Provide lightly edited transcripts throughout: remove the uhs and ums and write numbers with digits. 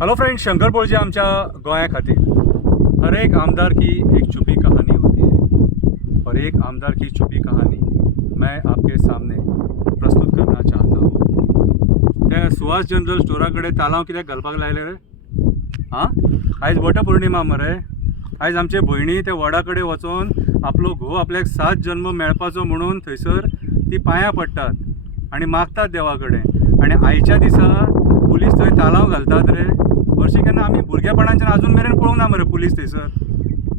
Hello friends, Shankar Polji आमच्या गोया खातीर हर एक आमदार की एक छुपी कहानी होती है और एक आमदार की छुपी कहानी मैं आपके सामने प्रस्तुत करना चाहता हूँ। त्या सुहास जनरल स्टोराकडे तालांव कित्याक घालपाक लायले रे? हां, आयज वटपौर्णिमा मरे। आयज आमचे भयणी त्या वडा कडेन वचून आपलो घोव आपल्याक 7 जन्म मेळपाचो म्हणून थंयसर ती पांयां पडटात आनी मागतात देवा कडेन। आनी आयच्या दिसा पुलीस थंय तालांव घालतात रे। हरशीं केन्ना आमी भुरगेपणाच्यान आजून मेरेन पळोवंक ना मरे पुलीस थंयसर।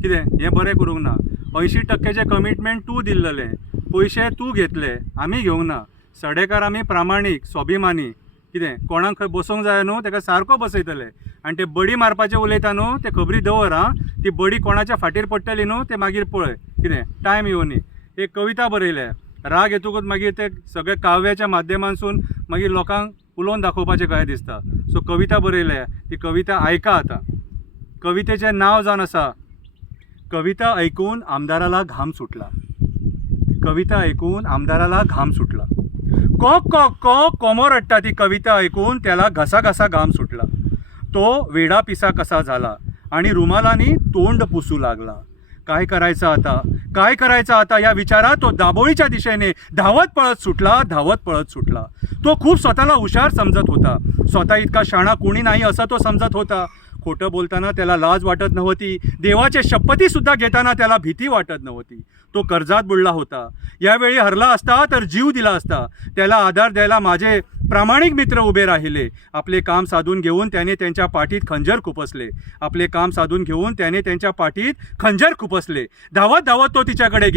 कितें हें बरें करूंक ना। 80% कमिटमेंट तूं दिल्लें, पयशे तूं घेतले, आमी घेवंक ना। सडेकार आमी प्रामाणीक, स्वाभिमानी। कितें कोणाक खंय बसोंक जाय न्हू ताका सारको बसयतले। आनी ते बडी मारपाचें उलयता न्हू ते खबरी दवर हां। ती बडी कोणाच्या फाटीर पडटली न्हू ते मागीर पळय। कितें टायम येवनी। एक कविता बरयल्या, राग येतकूच मागीर ते सगळे काव्याच्या माध्यमांसून मागीर लोकांक उलोवन दाखोवपाचें कशें दिसता। सो कविता बरयल्या, ती कविता आयका आतां। कवितेचें नांव जावन आसा कविता ऐकून आमदाराला घाम सुटला। कविता ऐकून आमदाराला घाम सुटला। को कोमो रडटा ती कविता ऐकून त्याला घसा घसा घाम सुटला। तो वेडा पिसा कसा झाला आणि रुमालानी तोंड पुसू लागला। काय करायचं आता, काय करायचं आता या विचारात तो दाबोळीच्या दिशेने धावत पळत सुटला। तो खूप स्वतःला हुशार समजत होता। स्वतः इतका शाणा कोणी नाही असं तो समजत होता। खोटं बोलताना त्याला लाज वाटत नव्हती। देवाचे शपथी सुद्धा घेताना त्याला भीती वाटत नव्हती। तो कर्जात बुडला होता। यावेळी हरला असता तर जीव दिला असता। त्याला आधार द्यायला माझे प्रामाणिक मित्र उभे राहिले। आपले काम साधून घेऊन त्याने त्यांच्या पाठीत खंजर खुपसले। खंजर खुपसले। धावत धावत तो तिच्याकडे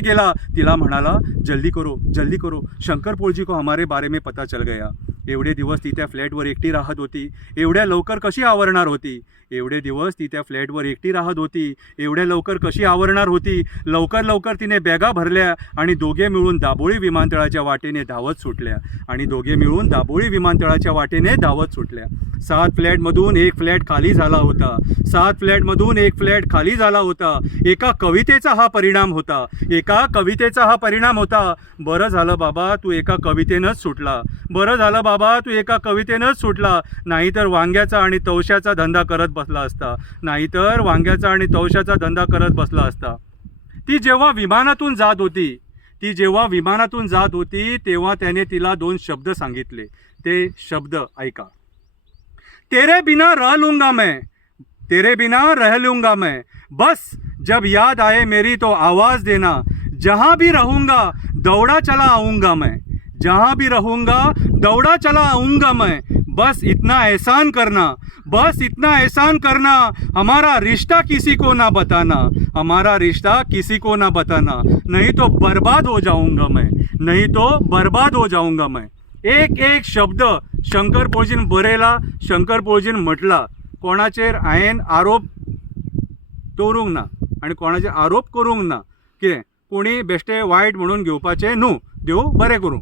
गेला। तिला म्हणाला, जल्दी करो शंकर पोळजी को हमारे बारे में पता चल गया। एवढे दिवस ती त्या फ्लॅटवर एकटी राहत होती। एवढ्या लवकर कशी आवरणार होती? लवकर तिने बॅगा भरल्या आणि दोघे मिळून दाबोळी विमानतळाच्या वाटेने धावत सुटल्या। 7 फ्लॅटमधून एक फ्लॅट खाली झाला होता। एका कवितेचा हा परिणाम होता। बरं झालं बाबा तू एका कवितेनंच सुटला। नाहीतर वांग्याचा आणि तवशाचा धंदा करत बसला असता। ती जेव्हा विमानातून जात होती तेव्हा त्याने तिला 2 शब्द सांगितले। ते शब्द ऐका। तेरे बिना रह लूंगा मैं, बस जब याद आए मेरी तो आवाज देना। जहां भी रहूंगा दौड़ा चला आऊंगा मैं। बस इतना एहसान करना, हमारा रिश्ता किसी को ना बताना, नहीं तो बर्बाद हो जाऊंगा मैं। एक शब्द शंकर पोळजीन बरयला, शंकर पोळजीन म्हटला। कोणाचेर हांवें आरोप दवरूंक ना आनी कोणाचेर आरोप करूंक ना। कितें कोणी बेश्टे वायट म्हणून घेवपाचें न्हू। देव बरें करूं।